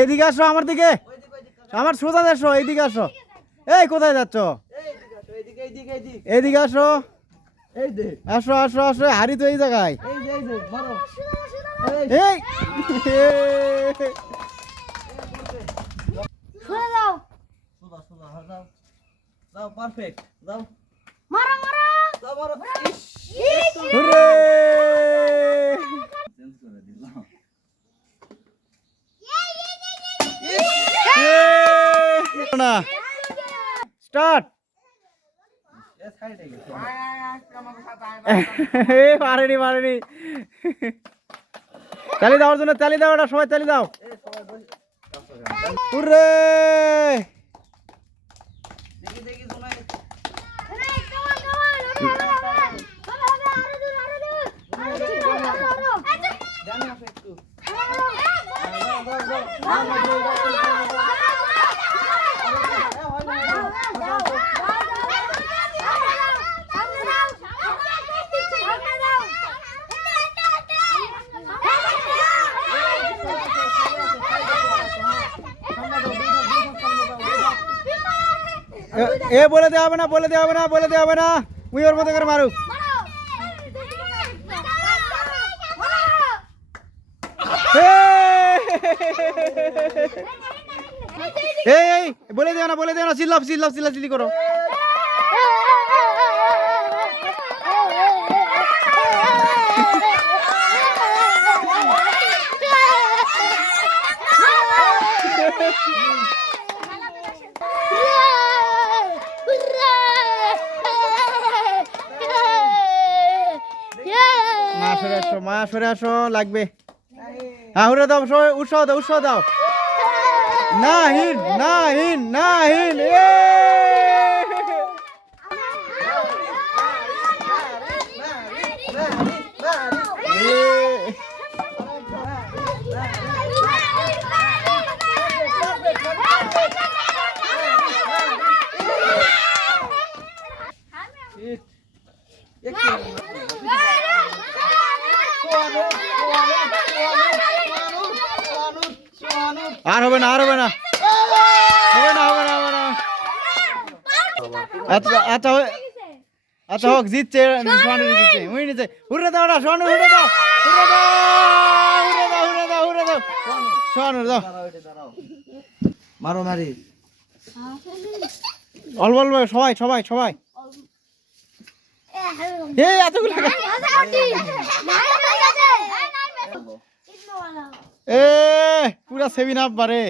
এদিকে আসো আমার দিকে, আমার সোজা আসো, এইদিকে আসো। এই কোথায় যাচ্ছ? এইদিকে আসো, আসো আসো আসো, হারি তো এই জায়গায়। এই পারফেক্ট দাও, মারো মারো দাও মারো। হুররে! চেঞ্জ করে দিলাম। না স্টার্ট। এ সাইডে গেছে। পারেনি পারেনি। তালি দেওয়ার জন্য তালি দাও, ওটা সবাই তালি দাও। এ সবাই বসে। হুররে! দেখি দেখি জোনাই। জানি আসো একটু। এ বলে দেওয়া হবে না, বলে দেওয়া হবে না, বলে দেওয়া হবে না। মুই ওর মতো করে মারুক। এই এই বলে দেও না, বলে দেও না, চিল্লাপ চিল্লাপ চিল্লাচিল্লি করো। মা সরে আসো, মা সরে আসো, লাগবে। হ্যাঁ হুরে দাও, সবাই উৎসাহ দাও, উৎসাহ দাও। না হিন, না হিন, না হিন। আর হবে না, আর হবে না, হবে না, হবে না, হবে না। আচ্ছা আচ্ছা আচ্ছা হোক, জিতছে সোহানুর, জিতছে উনি নিচে। হুররে দাও না সোহানুর, হুররে দাও, হুররে দাও, হুররে দাও, হুররে দাও, হুররে দাও, সোহানুর দাও। মারো মারি। অল্প অল্প সবাই সবাই সবাই। এই এতগুলো এ পুরা 7 আপ বারে।